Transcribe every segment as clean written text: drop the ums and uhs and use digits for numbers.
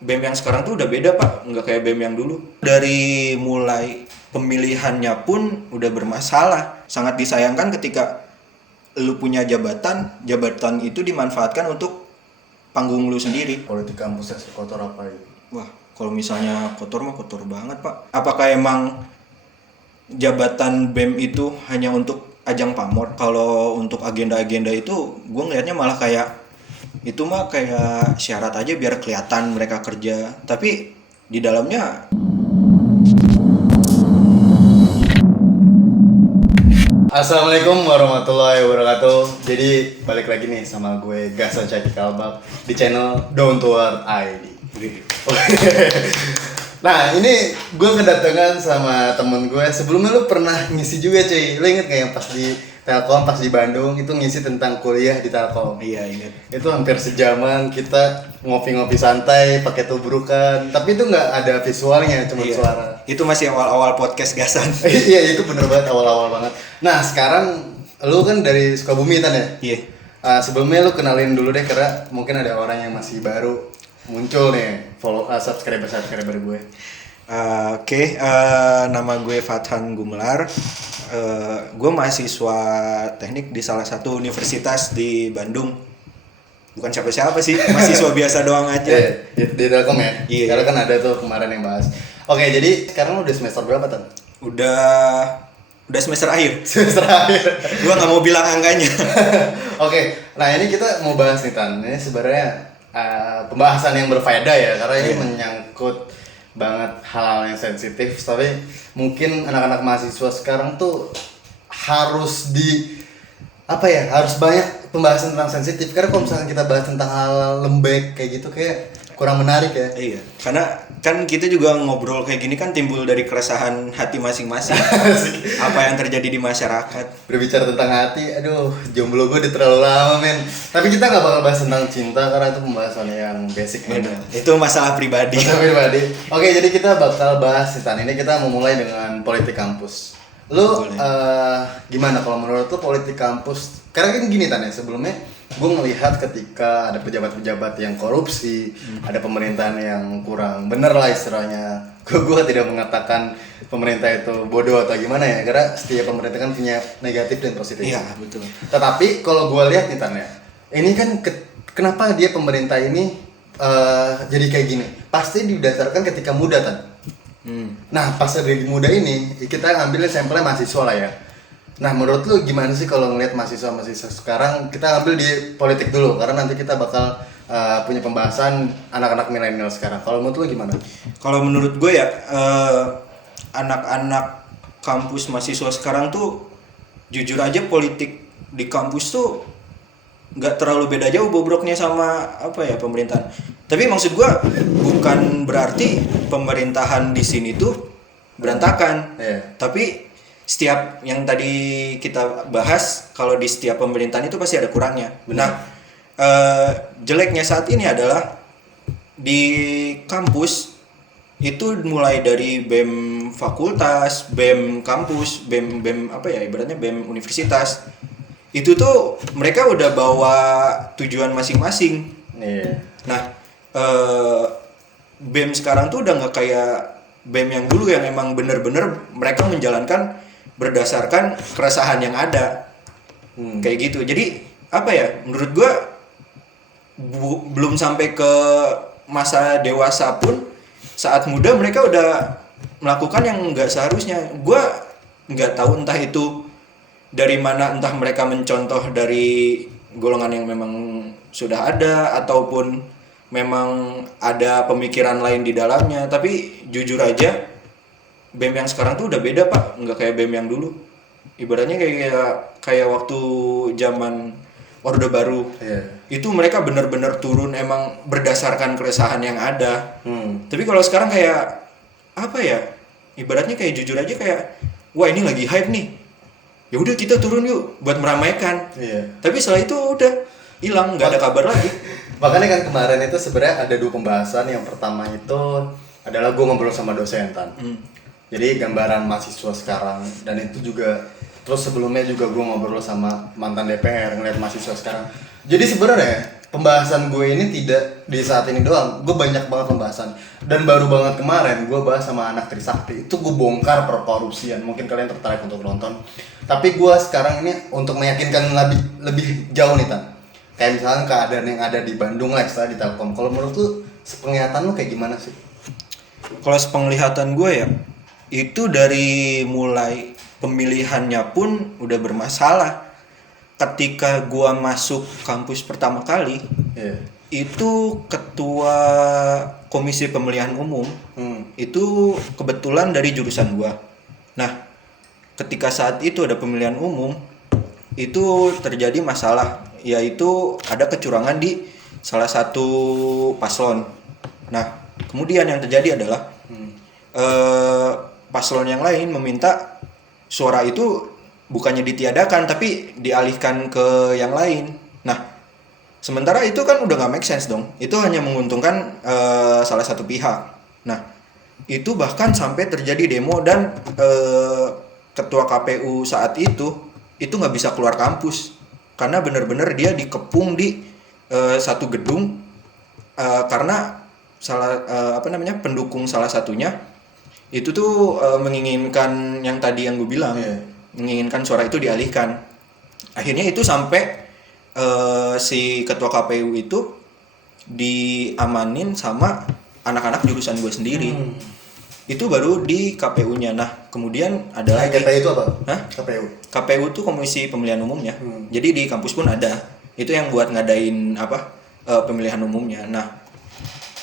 BEM yang sekarang tuh udah beda pak, nggak kayak BEM yang dulu. Dari mulai pemilihannya pun udah bermasalah. Sangat disayangkan ketika lu punya jabatan itu dimanfaatkan untuk panggung lu sendiri. Politik kampusnya sekotor apa itu? Wah, kalau misalnya kotor mah kotor banget pak. Apakah emang jabatan BEM itu hanya untuk ajang pamor? Kalau untuk agenda-agenda itu, gue ngelihatnya malah kayak itu mah kayak syarat aja biar kelihatan mereka kerja. Tapi di dalamnya Assalamualaikum warahmatullahi wabarakatuh. Jadi balik lagi nih sama gue Gasan Caki Kalbab di channel Down to Earth ID. Nah ini gue kedatangan sama temen gue. Sebelumnya lu pernah ngisi juga cuy. Lu inget gak yang pas di Telkom, pas di Bandung itu ngisi tentang kuliah di Telkom? iya ingat. Itu hampir sejaman kita ngopi-ngopi santai pakai tubrukan. Tapi itu nggak ada visualnya, cuma Iya. suara. Itu masih awal-awal podcast Gasan. Iya itu bener banget awal-awal banget. Nah sekarang lu kan dari Sukabumi kan ya? Iya. Sebelumnya lu kenalin dulu deh karena mungkin ada orang yang masih baru muncul nih follow subscriber gue. Oke, nama gue Fathan Gumelar. Gue mahasiswa teknik di salah satu universitas di Bandung. Bukan siapa-siapa sih, mahasiswa biasa doang aja. Di Telkom ya? Iya. Karena kan ada tuh kemarin yang bahas. Oke jadi sekarang lu udah semester berapa Tan? Udah semester akhir. Semester akhir. Gue nggak mau bilang angkanya. Oke, nah ini kita mau bahas nih Tan. Ini sebenarnya pembahasan yang berfaedah ya, karena ini menyangkut banget hal yang sensitif. Tapi mungkin anak-anak mahasiswa sekarang tuh harus harus banyak pembahasan tentang sensitif. Karena kalau misalnya kita bahas tentang hal lembek kayak gitu, kayak kurang menarik ya. Iya, karena kan kita juga ngobrol kayak gini kan timbul dari keresahan hati masing-masing. Apa yang terjadi di masyarakat. Berbicara tentang hati, aduh jomblo gue udah terlalu lama men. Tapi kita nggak bakal bahas tentang cinta karena itu pembahasan yang basic Bener. Itu masalah pribadi. Masalah pribadi. Oke, jadi kita bakal bahas Tan. Ini kita memulai dengan politik kampus. Lu gimana kalau menurut lu politik kampus? Karena kan gini Tan ya, sebelumnya gue ngelihat ketika ada pejabat-pejabat yang korupsi, ada pemerintahan yang kurang bener lah istilahnya. Gue tidak mengatakan pemerintah itu bodoh atau gimana ya, karena setiap pemerintah kan punya negatif dan positif. Iya, betul. Tetapi kalau gue lihat nih Tan ya, ini kan kenapa dia pemerintah ini jadi kayak gini? Pasti didasarkan ketika muda Tan. Nah pas dari muda ini kita ngambil sampelnya mahasiswa lah ya. Nah menurut lu gimana sih kalau ngelihat mahasiswa sekarang? Kita ambil di politik dulu karena nanti kita bakal punya pembahasan anak-anak milenial sekarang. Kalau menurut lu gimana? Kalau menurut gue ya, anak-anak kampus mahasiswa sekarang tuh jujur aja politik di kampus tuh nggak terlalu beda jauh bobroknya sama pemerintahan. Tapi maksud gue bukan berarti pemerintahan di sini tuh berantakan. Tapi setiap yang tadi kita bahas, kalau di setiap pemerintahan itu pasti ada kurangnya. Nah, jeleknya saat ini adalah di kampus itu mulai dari BEM fakultas, BEM kampus, BEM ibaratnya BEM universitas. Itu tuh mereka udah bawa tujuan masing-masing. Nah, BEM sekarang tuh udah nggak kayak BEM yang dulu yang emang bener-bener mereka menjalankan berdasarkan keresahan yang ada. Kayak gitu. Jadi menurut gua belum sampai ke masa dewasa pun saat muda mereka udah melakukan yang nggak seharusnya. Gua nggak tahu entah itu dari mana, entah mereka mencontoh dari golongan yang memang sudah ada ataupun memang ada pemikiran lain di dalamnya. Tapi jujur aja BEM yang sekarang tuh udah beda pak, nggak kayak BEM yang dulu. Ibaratnya kayak waktu zaman Orde Baru. Itu mereka benar-benar turun emang berdasarkan keresahan yang ada. Tapi kalau sekarang kayak ibaratnya kayak jujur aja kayak wah ini lagi hype nih, ya udah kita turun yuk buat meramaikan. Tapi setelah itu udah hilang, nggak ada kabar lagi. Makanya kan kemarin itu sebenarnya ada dua pembahasan. Yang pertama itu adalah gue ngobrol sama dosen Tan. Jadi gambaran mahasiswa sekarang, dan itu juga terus sebelumnya juga gue ngobrol sama mantan DPR ngeliat mahasiswa sekarang. Jadi sebenarnya pembahasan gue ini tidak di saat ini doang, gue banyak banget pembahasan. Dan baru banget kemarin gue bahas sama anak Trisakti, itu gue bongkar perkorupsian. Mungkin kalian tertarik untuk nonton. Tapi gue sekarang ini untuk meyakinkan lebih jauh nih Tan. Kayak misalnya keadaan yang ada di Bandung lah, di Telkom. Kalau menurut lu, penglihatan lu kayak gimana sih? Kalau sepenglihatan gue ya, itu dari mulai pemilihannya pun udah bermasalah. Ketika gua masuk kampus pertama kali, itu ketua komisi pemilihan umum itu kebetulan dari jurusan gua. Nah, ketika saat itu ada pemilihan umum, itu terjadi masalah, yaitu ada kecurangan di salah satu paslon. Nah, kemudian yang terjadi adalah paslon yang lain meminta suara itu bukannya ditiadakan tapi dialihkan ke yang lain. Nah, sementara itu kan udah nggak make sense dong. Itu hanya menguntungkan salah satu pihak. Nah, itu bahkan sampai terjadi demo dan ketua KPU saat itu nggak bisa keluar kampus karena benar-benar dia dikepung di satu gedung karena pendukung salah satunya itu tuh menginginkan yang tadi yang gue bilang, menginginkan suara itu dialihkan. Akhirnya itu sampai si ketua KPU itu diamanin sama anak-anak jurusan gue sendiri. Itu baru di KPU-nya. Nah, kemudian ada lagi. KPU itu apa? Hah? KPU. KPU itu Komisi Pemilihan Umumnya. Jadi di kampus pun ada. Itu yang buat ngadain pemilihan umumnya. Nah,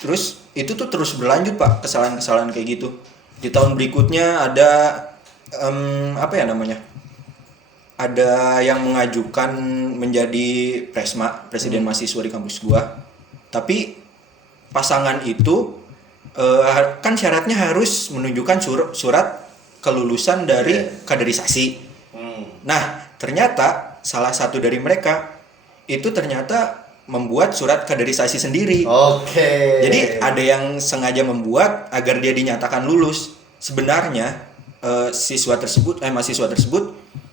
terus itu tuh terus berlanjut Pak, kesalahan-kesalahan kayak gitu. Di tahun berikutnya ada ada yang mengajukan menjadi presiden mahasiswa di kampus gua. Tapi pasangan itu kan syaratnya harus menunjukkan surat kelulusan dari kaderisasi. Nah, ternyata salah satu dari mereka itu ternyata membuat surat kaderisasi sendiri. Jadi ada yang sengaja membuat agar dia dinyatakan lulus. Sebenarnya mahasiswa tersebut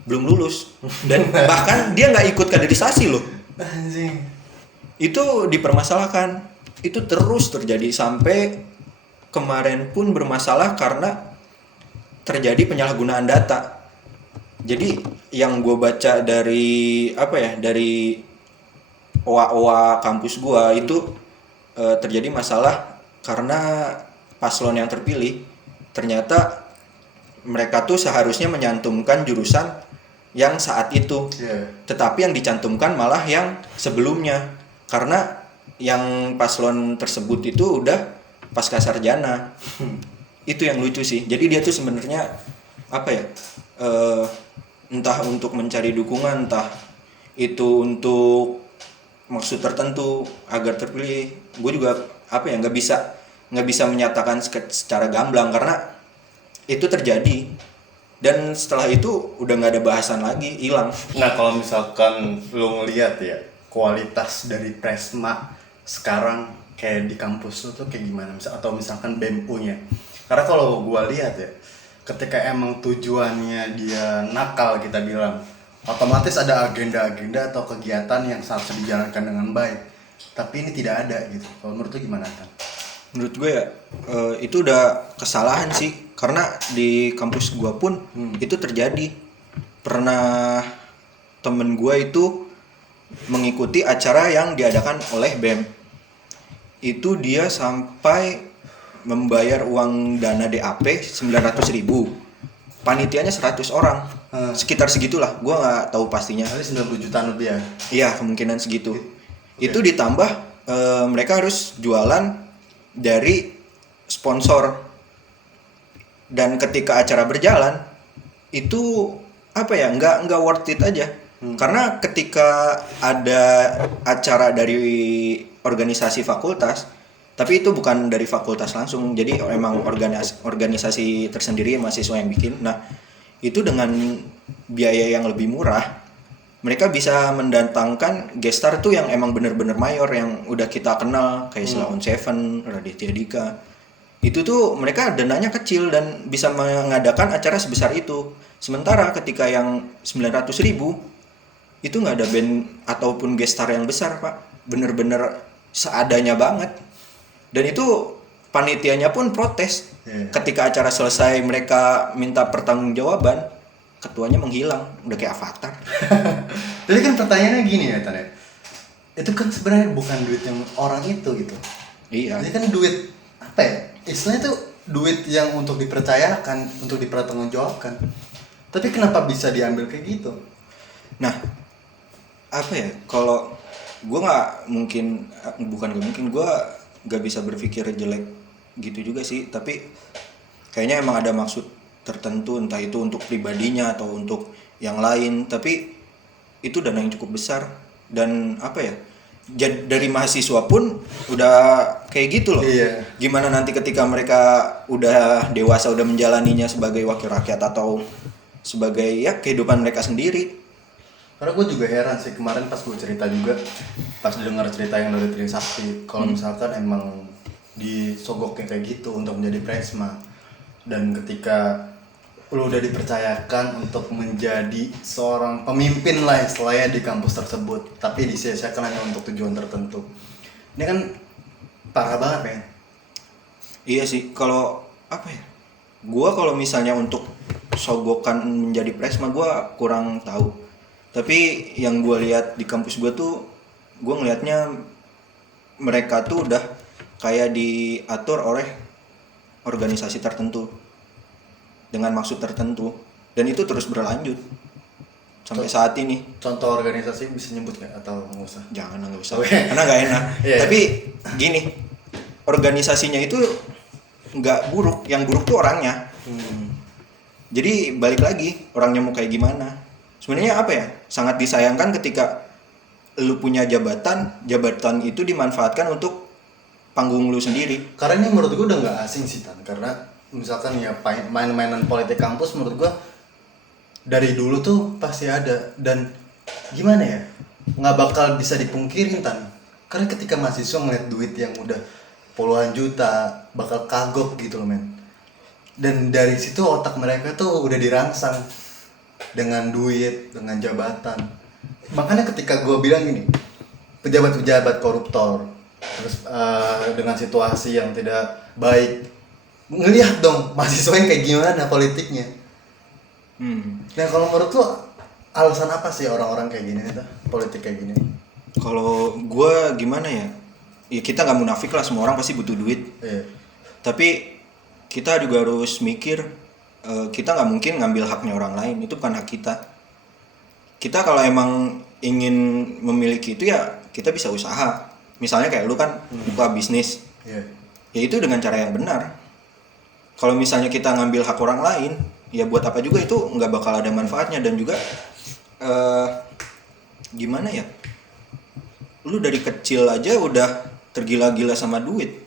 belum lulus dan bahkan dia nggak ikut kaderisasi loh. Itu dipermasalahkan. Itu terus terjadi sampai kemarin pun bermasalah karena terjadi penyalahgunaan data. Jadi yang gue baca dari dari OA kampus gua itu terjadi masalah karena paslon yang terpilih ternyata mereka tuh seharusnya menyantumkan jurusan yang saat itu, tetapi yang dicantumkan malah yang sebelumnya karena yang paslon tersebut itu udah pasca sarjana. Itu yang lucu sih. Jadi dia tuh sebenarnya entah untuk mencari dukungan, entah itu untuk maksud tertentu agar terpilih. Gue juga nggak bisa menyatakan secara gamblang karena itu terjadi dan setelah itu udah nggak ada bahasan lagi, hilang. Nah, kalau misalkan lo ngeliat ya kualitas dari Presma sekarang kayak di kampus lo tuh kayak gimana, atau misalkan BEM-nya, karena kalau gue lihat ya ketika emang tujuannya dia nakal, kita bilang otomatis ada agenda-agenda atau kegiatan yang seharusnya dijalankan dengan baik, tapi ini tidak ada gitu. Kalau menurut lu gimana kan? Menurut gue ya itu udah kesalahan sih, karena di kampus gue pun itu terjadi. Pernah temen gue itu mengikuti acara yang diadakan oleh BEM. Itu dia sampai membayar uang dana DAP 900.000. Panitianya 100 orang. Sekitar segitulah, gue nggak tahu pastinya. Kali 90 jutaan lebih ya? Iya, kemungkinan segitu. Itu ditambah mereka harus jualan dari sponsor. Dan ketika acara berjalan itu nggak worth it aja. Karena ketika ada acara dari organisasi fakultas, tapi itu bukan dari fakultas langsung, jadi emang organisasi tersendiri mahasiswa yang bikin. Nah, itu dengan biaya yang lebih murah mereka bisa mendatangkan gestar tuh yang emang bener-bener mayor yang udah kita kenal, kayak Selaun Seven, Raditya Dika. Itu tuh mereka dananya kecil dan bisa mengadakan acara sebesar itu. Sementara ketika yang 900.000 itu nggak ada band ataupun gestar yang besar, Pak. bener-bener seadanya banget. Dan itu panitianya pun protes. Ketika acara selesai mereka minta pertanggungjawaban, ketuanya menghilang, udah kayak Avatar. Jadi kan pertanyaannya gini ya Tan ya. Itu kan sebenarnya bukan duit yang orang itu gitu. Iya. Ini kan duit apa ya? Istilahnya tuh duit yang untuk dipercayakan, untuk dipertanggungjawabkan. Tapi kenapa bisa diambil kayak gitu? Nah, apa ya? Kalau gue nggak mungkin, bukan nggak mungkin, gue nggak bisa berpikir jelek gitu juga sih. Tapi kayaknya emang ada maksud tertentu, entah itu untuk pribadinya atau untuk yang lain. Tapi itu dana yang cukup besar. Dan apa ya? Dari mahasiswa pun udah kayak gitu loh. Iya. Gimana nanti ketika mereka udah dewasa, udah menjalaninya sebagai wakil rakyat atau sebagai ya kehidupan mereka sendiri. Karena gue juga heran sih kemarin pas gue cerita juga, pas dengar cerita yang dari Trisakti, kalau misalkan emang disogoknya kayak gitu untuk menjadi presma, dan ketika lu udah dipercayakan untuk menjadi seorang pemimpin lah istilahnya di kampus tersebut, tapi disia-siakan hanya untuk tujuan tertentu. Ini kan parah banget, men. Iya sih, kalau apa ya? Gua kalau misalnya untuk sogokan menjadi presma gua kurang tahu. Tapi yang gua lihat di kampus gua tuh, gua ngelihatnya mereka tuh udah kayak diatur oleh organisasi tertentu dengan maksud tertentu, dan itu terus berlanjut sampai saat ini. Contoh organisasi bisa nyebut nggak atau nggak usah? Jangan, nggak usah, Oke. karena nggak enak. Iya. Tapi gini, organisasinya itu nggak buruk, yang buruk tuh orangnya. Jadi balik lagi, orangnya mau kayak gimana. Sebenarnya apa ya, sangat disayangkan ketika lu punya jabatan itu dimanfaatkan untuk panggung lu sendiri. Karena ini menurut gue udah nggak asing sih Tan, karena misalkan ya main-mainan politik kampus menurut gue dari dulu tuh pasti ada, dan gimana ya, nggak bakal bisa dipungkirin Tan, karena ketika mahasiswa ngeliat duit yang udah puluhan juta bakal kagok gitu loh men, dan dari situ otak mereka tuh udah dirangsang dengan duit, dengan jabatan. Makanya ketika gue bilang gini, pejabat-pejabat koruptor terus dengan situasi yang tidak baik, ngelihat dong mahasiswa yang kayak gimana politiknya. Nah kalau menurut lo alasan apa sih orang-orang kayak gini tuh, politik kayak gini? Kalau gue gimana ya, ya kita nggak munafik lah, semua orang pasti butuh duit. Iya. Tapi kita juga harus mikir, kita nggak mungkin ngambil haknya orang lain, itu bukan hak kita. Kita kalau emang ingin memiliki itu ya kita bisa usaha. Misalnya kayak lu kan buka bisnis, ya itu dengan cara yang benar. Kalau misalnya kita ngambil hak orang lain, ya buat apa juga, itu nggak bakal ada manfaatnya. Dan juga gimana ya, lu dari kecil aja udah tergila-gila sama duit,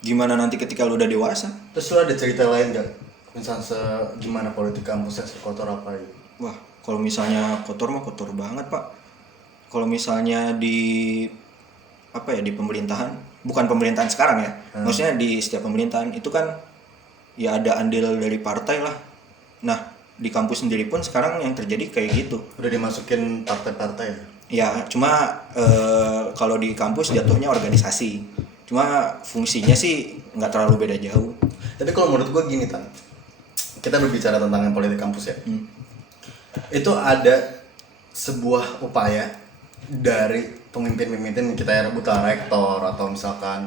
gimana nanti ketika lu udah dewasa? Terus lo ada cerita lain gak? Misalnya gimana politik kampusnya sekotor apa gitu? Wah, kalau misalnya kotor mah kotor banget pak. Kalau misalnya di apa ya, di pemerintahan, bukan pemerintahan sekarang ya, maksudnya di setiap pemerintahan itu kan ya ada andil dari partai lah. Nah di kampus sendiri pun sekarang yang terjadi kayak gitu. Udah dimasukin partai-partai ya? Ya cuma kalau di kampus jatuhnya organisasi, cuma fungsinya sih nggak terlalu beda jauh. Tapi kalau menurut gue gini Tan, kita berbicara tentang politik kampus ya, itu ada sebuah upaya dari pemimpin-pemimpin kita ya, buta rektor atau misalkan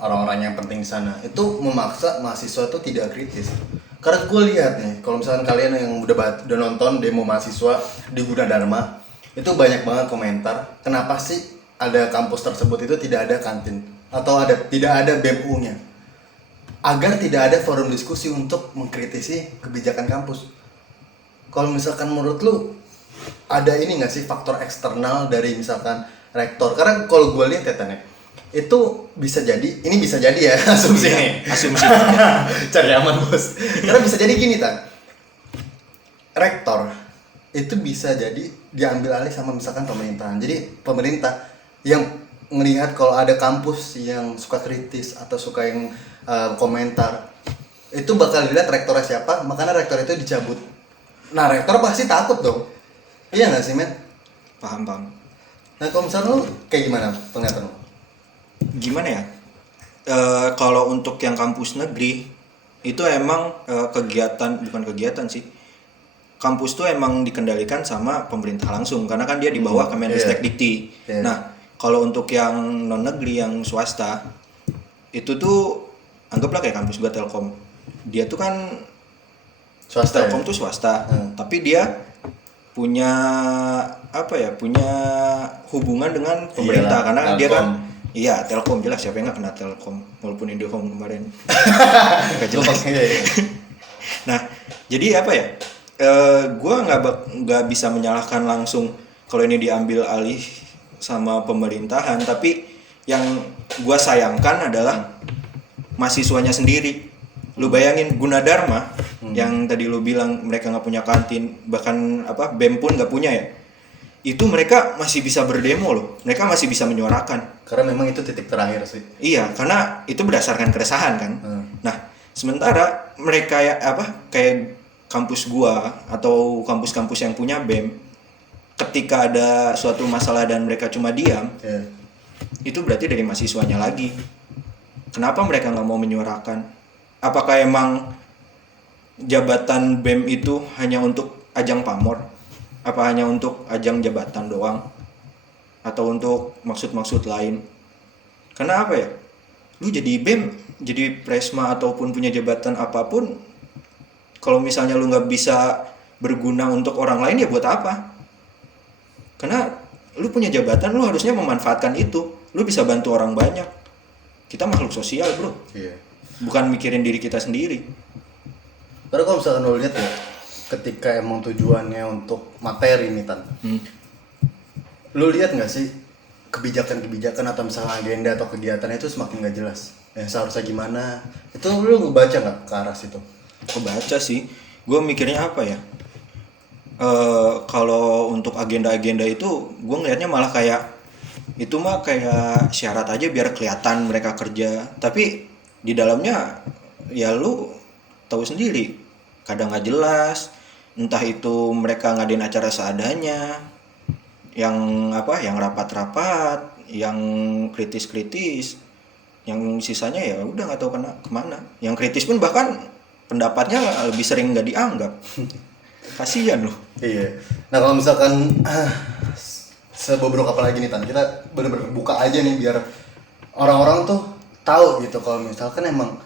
orang-orang yang penting di sana, itu memaksa mahasiswa itu tidak kritis. Karena gue lihat nih, kalau misalkan kalian yang udah nonton demo mahasiswa di Gunadarma, itu banyak banget komentar, kenapa sih ada kampus tersebut itu tidak ada kantin atau tidak ada BEM-nya, agar tidak ada forum diskusi untuk mengkritisi kebijakan kampus. Kalau misalkan menurut lu ada ini nggak sih faktor eksternal dari misalkan rektor? Karena kalau gue lihat ya Tan, itu bisa jadi, ini bisa jadi ya asumsi nih. Asumsi. Cari aman bos. Karena bisa jadi gini Tan, rektor itu bisa jadi diambil alih sama misalkan pemerintahan. Jadi pemerintah yang melihat kalau ada kampus yang suka kritis atau suka yang komentar, itu bakal dilihat rektornya siapa, makanya rektor itu dicabut. Nah rektor pasti takut dong, iya nggak sih men? Paham. Nah kalau misalnya lu kayak gimana penglihatan lu? Gimana ya? Kalau untuk yang kampus negeri itu emang bukan kegiatan sih. Kampus tuh emang dikendalikan sama pemerintah langsung karena kan dia di bawah Kemenristek Dikti. Iya. Nah, kalau untuk yang non negeri yang swasta itu tuh anggaplah kayak kampus gua Telkom. Dia tuh kan Swasta Telkom ya? tuh swasta, tapi dia punya punya hubungan dengan pemerintah Iyalah, karena dia kan Telkom. Telkom jelas, siapa yang nggak kena Telkom walaupun Indihome kemarin nggak Lu jelas. pakai ya? Nah, jadi gua nggak bisa menyalahkan langsung kalau ini diambil alih sama pemerintahan, tapi yang gua sayangkan adalah mahasiswanya sendiri. Lu bayangin Gunadarma yang tadi lu bilang mereka nggak punya kantin, bahkan BEM pun nggak punya ya. Itu mereka masih bisa berdemo loh, mereka masih bisa menyuarakan. Karena memang itu titik terakhir sih. Iya, karena itu berdasarkan keresahan kan. Nah, sementara mereka kayak kampus gua atau kampus-kampus yang punya BEM, ketika ada suatu masalah dan mereka cuma diam, itu berarti dari mahasiswanya lagi. Kenapa mereka nggak mau menyuarakan? Apakah emang jabatan BEM itu hanya untuk ajang pamor? Apa hanya untuk ajang jabatan doang? Atau untuk maksud-maksud lain? Karena apa ya? Lu jadi BEM, jadi presma ataupun punya jabatan apapun, kalau misalnya lu nggak bisa berguna untuk orang lain ya buat apa? Karena lu punya jabatan, lu harusnya memanfaatkan itu. Lu bisa bantu orang banyak. Kita makhluk sosial, bro. Iya. Bukan mikirin diri kita sendiri. Karena kalau misalkan lo lihat ya, ketika emang tujuannya untuk materi nih Tan, lo lihat nggak sih kebijakan-kebijakan atau misalnya agenda atau kegiatan itu semakin nggak jelas. Seharusnya gimana? Itu lo ngebaca nggak ke arah situ? Kebaca sih. Gue mikirnya apa ya? Kalau untuk agenda-agenda itu, gue ngelihatnya malah kayak itu mah kayak syarat aja biar kelihatan mereka kerja. Tapi di dalamnya ya lu tahu sendiri, kadang nggak jelas. Entah itu mereka ngadain acara seadanya, yang rapat-rapat, yang kritis-kritis, yang sisanya ya udah nggak tahu kemana. Yang kritis pun bahkan pendapatnya lebih sering nggak dianggap. Kasian loh. Iya. Nah kalau misalkan sebobrok apa lagi nih Tan, kita bener-bener buka aja nih biar orang-orang tuh tahu gitu kalau misalkan emang,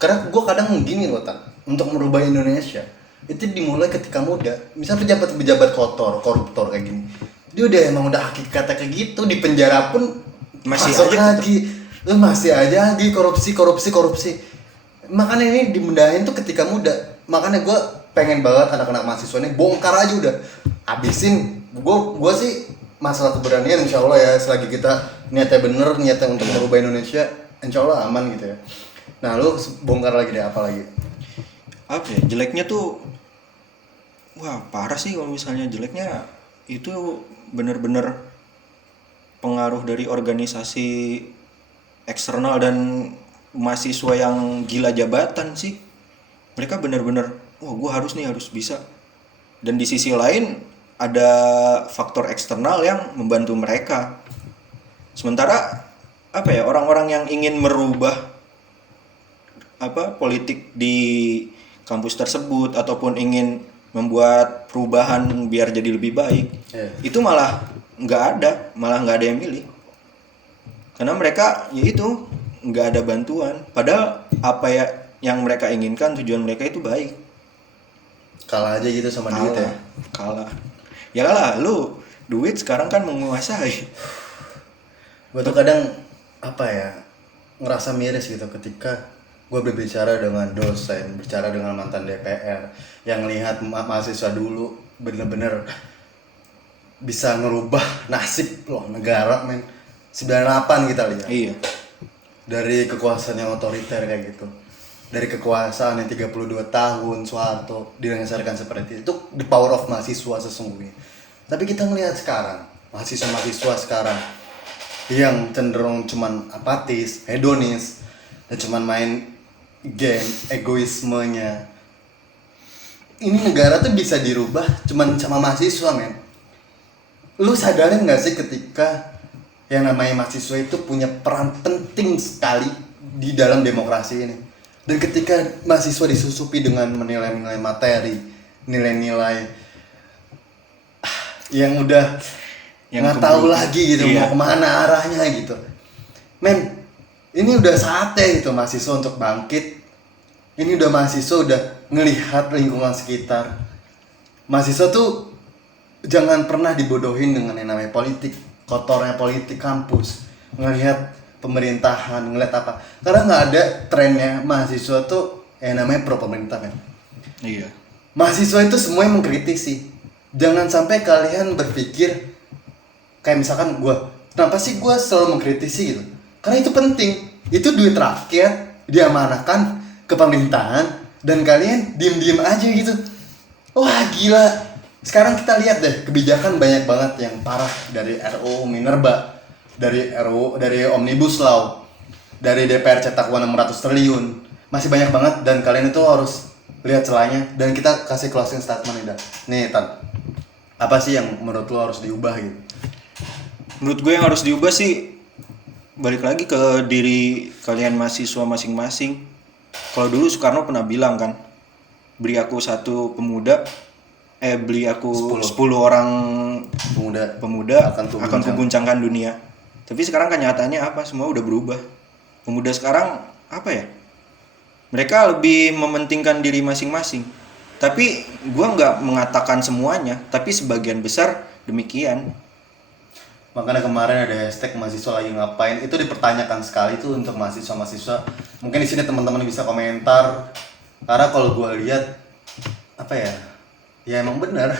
karena gue kadang gini loh Tan, untuk merubah Indonesia itu dimulai ketika muda. Misal pejabat-pejabat koruptor kayak gini, dia udah hakikatnya kayak gitu, di penjara pun Masih masuk aja lagi, masih aja lagi korupsi. Makanya ini dimendahin tuh ketika muda. Makanya gue pengen banget anak-anak mahasiswa ini bongkar aja udah, habisin. Gue sih masalah keberanian insya Allah ya, selagi kita niatnya bener, niatnya untuk merubah Indonesia, insya Allah aman gitu ya. Nah lu bongkar lagi deh, apa lagi? Apa ya, jeleknya tuh wah parah sih. Kalau misalnya jeleknya itu bener-bener pengaruh dari organisasi eksternal dan mahasiswa yang gila jabatan sih. Mereka bener-bener gue harus bisa. Dan di sisi lain ada faktor eksternal yang membantu mereka. Sementara orang-orang yang ingin merubah politik di kampus tersebut ataupun ingin membuat perubahan biar jadi lebih baik, itu malah nggak ada yang milih. Karena mereka yaitu nggak ada bantuan. Padahal yang mereka inginkan, tujuan mereka itu baik. Kalah aja gitu sama duit ya. Kalah. Ya lah, lu duit sekarang kan menguasai. Gue tuh kadang ngerasa miris gitu ketika gue berbicara dengan dosen, bicara dengan mantan DPR yang lihat mahasiswa dulu bener-bener bisa ngerubah nasib loh negara men. 98 kita lihat. Iya. Dari kekuasaan yang otoriter kayak gitu, dari kekuasaan yang 32 tahun Soeharto didasarkan seperti itu, the power of mahasiswa sesungguhnya. Tapi kita ngelihat sekarang mahasiswa sekarang yang cenderung cuman apatis, hedonis, dan cuman main game, egoismenya. Ini negara tuh bisa dirubah cuman sama mahasiswa men. lu sadarin nggak sih ketika yang namanya mahasiswa itu punya peran penting sekali di dalam demokrasi ini, dan ketika mahasiswa disusupi dengan menilai-nilai materi, nilai-nilai yang udah Yang nggak tahu kemudian- lagi gitu iya. mau kemana arahnya gitu, men, ini udah saatnya gitu mahasiswa untuk bangkit. Ini udah mahasiswa udah ngelihat lingkungan sekitar. Mahasiswa tuh jangan pernah dibodohin dengan yang namanya politik, kotornya politik kampus. Ngelihat pemerintahan, ngelihat apa. Karena nggak ada trennya mahasiswa tuh yang namanya pro pemerintah kan. Iya. Mahasiswa itu semuanya mengkritisi. Jangan sampai kalian berpikir kayak misalkan kenapa sih gue selalu mengkritisi gitu? Karena itu penting. Itu duit rakyat diamanahkan ke pemerintahan dan kalian diem-diem aja gitu. Wah gila. Sekarang kita lihat deh kebijakan banyak banget yang parah, dari RUU Minerba, dari Omnibus Law, dari DPR cetak uang 600 triliun. Masih banyak banget dan kalian itu harus lihat celahnya, dan kita kasih closing statement nih Tan. Apa sih yang menurut lo harus diubah gitu? Menurut gue yang harus diubah sih balik lagi ke diri kalian mahasiswa masing-masing. Kalau dulu Soekarno pernah bilang kan, beli aku 10 orang pemuda akan kuguncangkan dunia. Tapi sekarang kenyataannya apa? Semua udah berubah. Pemuda sekarang apa ya? Mereka lebih mementingkan diri masing-masing. Tapi gua nggak mengatakan semuanya, tapi sebagian besar demikian. Makanya kemarin ada hashtag mahasiswa lagi ngapain, itu dipertanyakan sekali tuh untuk mahasiswa-mahasiswa. Mungkin di sini teman-teman bisa komentar. Karena kalau gue lihat apa ya? Ya emang benar.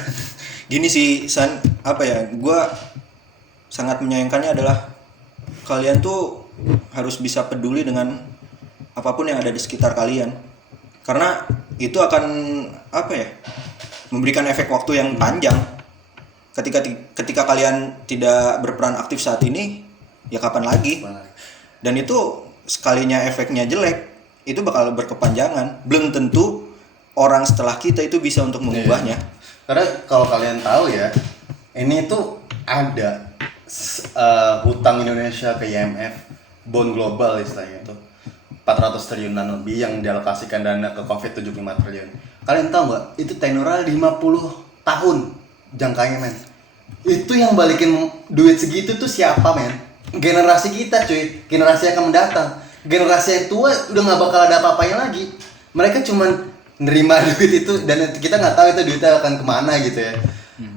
Gini sih San, apa ya? Gua sangat menyayangkannya adalah kalian tuh harus bisa peduli dengan apapun yang ada di sekitar kalian. Karena itu akan apa ya? Memberikan efek waktu yang panjang. Ketika kalian tidak berperan aktif saat ini, ya kapan lagi? Dan itu sekalinya efeknya jelek, itu bakal berkepanjangan. Belum tentu orang setelah kita itu bisa untuk mengubahnya. Karena kalau kalian tahu ya, ini tuh ada hutang Indonesia ke IMF, bond global istilahnya itu 400 triliunan lebih yang dialokasikan dana ke Covid 75 triliun. Kalian tahu nggak? Itu tenornya 50 tahun jangkanya men. Itu yang balikin duit segitu tuh siapa men? Generasi kita cuy, generasi yang akan mendatang. Generasi yang tua udah nggak bakal ada apa-apanya lagi. Mereka cuman nerima duit itu dan kita nggak tahu itu duitnya akan kemana gitu ya.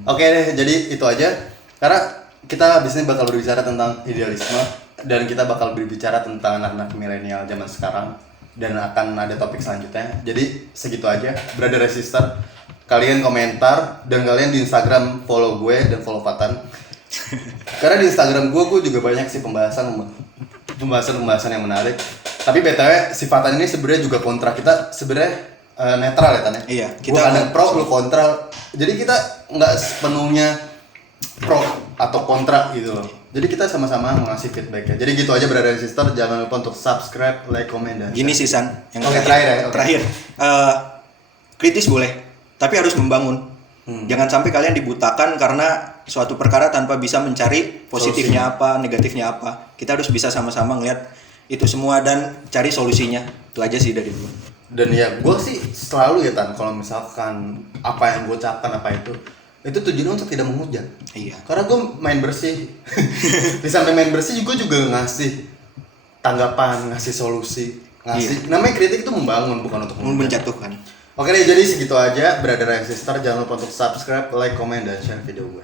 Oke deh, jadi itu aja. Karena kita abis ini bakal berbicara tentang idealisme dan kita bakal berbicara tentang anak-anak milenial zaman sekarang dan akan ada topik selanjutnya. Jadi segitu aja, brother and sister. Kalian komentar dan kalian di Instagram follow gue dan follow Fatan. Karena di Instagram gue juga banyak sih pembahasan yang menarik. Tapi BTW si Fatan ini sebenarnya juga kontra, kita sebenarnya netral ya Tan ya. Iya, kita ada pro lu kontra. Jadi kita nggak sepenuhnya pro atau kontra gitu loh. Jadi kita sama-sama mengasih feedback ya. Jadi gitu aja brother dan sister, jangan lupa untuk subscribe, like, comment dan Gini sih San, yang Oke, terakhir ya. Oke. Terakhir, kritis boleh, tapi harus membangun. Jangan sampai kalian dibutakan karena suatu perkara tanpa bisa mencari positifnya apa, negatifnya apa. Kita harus bisa sama-sama ngeliat itu semua dan cari solusinya. Itu aja sih dari gue. Dan ya gue sih selalu ya Tan, kalau misalkan apa yang gue ucapkan apa itu tujuannya untuk tidak menghujat. Iya. Karena gue main bersih. Di samping main bersih gue juga ngasih tanggapan, ngasih solusi, ngasih. Namanya kritik itu membangun bukan untuk Menjatuhkan. Oke deh, jadi segitu aja brother and sister. Jangan lupa untuk subscribe, like, comment, dan share video gue.